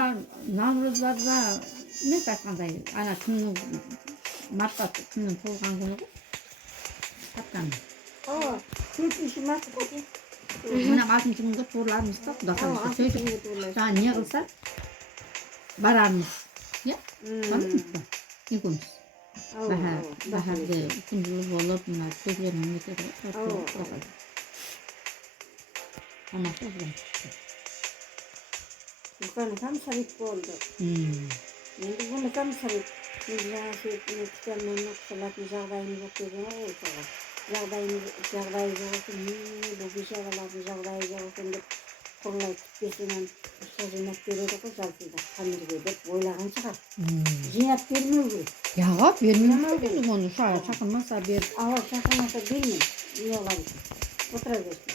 Navruzlarda emas aytқандай, ана күннің мартта күннің туылған күні ғой. Патқаның. 4 март қой. Мына 6 күнге туыламыз да, Құда қаласа. Сөйтіп, жаңа не қылса, барармыз. Иә? Бармыз ба? Екеуміз. Бахарда күнділі болып, мына көздерін нетеді ғой. Амасы бұдан шықты. Бұқаны комиссарит болды. Енді бұны комиссарит. Мен жаңа сөйтіне кітабынан оқысалатын жағдайым жоқ деген ғой соға. Жағдайы жоқ екен, бұл бешағалардың жағдайы жоқ екен деп құрылай күтпесінен ұша жинап береді ғой жалпыда қамерге деп ойлаған шығар. Жинап бермеу керек. Яға, бермеу керек оны шақырмаса бер. Ала шақырмаса бермей. Не олар екен. Отыра берсін.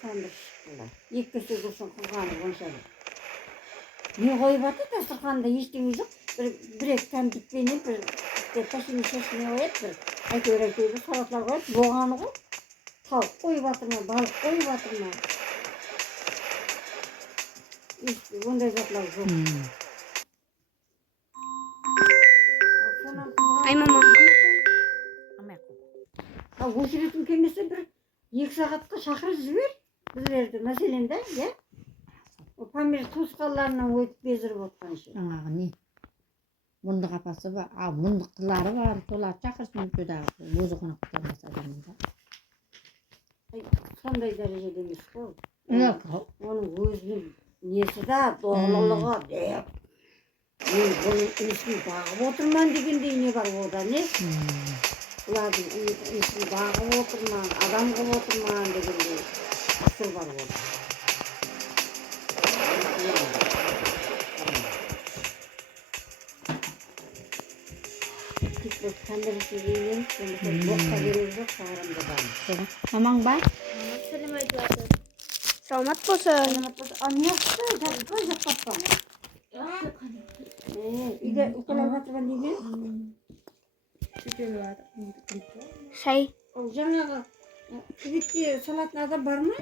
Қандыр шыққылар. Еккесі көрсін құрғаны онша. Не қойып аты дастарханда ештеңе жоқ. Бір-ек кәмпитпенен бір пәшіне шашыне қояды бір. Әйтеуір салатлар қояды. Боғаны ғой. Тауық қойып атырма, балық қойып атырма. Ондай затлар жоқ. Ай, мама. Осы ретім келмесе бір 2 сағатқа шақырып жібер. Біздерді мәселенде, иә? Памир туысқанларынан өтіп безіріп отқан үшін. Жаңағы не? Мұндық апасы бар, мұндықтылары бар, солар шақырсын өтеді, өзі қонақ болмаса деймін. Сондай дәрежеде емес қой. Оның өзінің несі да, доғлылығы деп. Мен бұның ісін бағып отырман дегендей не бар ода, не? Бұлардың ісін бағып отырман, адам қып отырман дегендей асыр бар ода. Кәндірісіз үйленіп, боққа берер жоқ, сағырымды бар. Мамаң бар? Сәлем айтып жатыр. Саламат болсын. Анияқты қой жақтап бар. Үйде ұқылап жатырған дейген? Шай. Жаңағы күдікке салатын адам бар ма?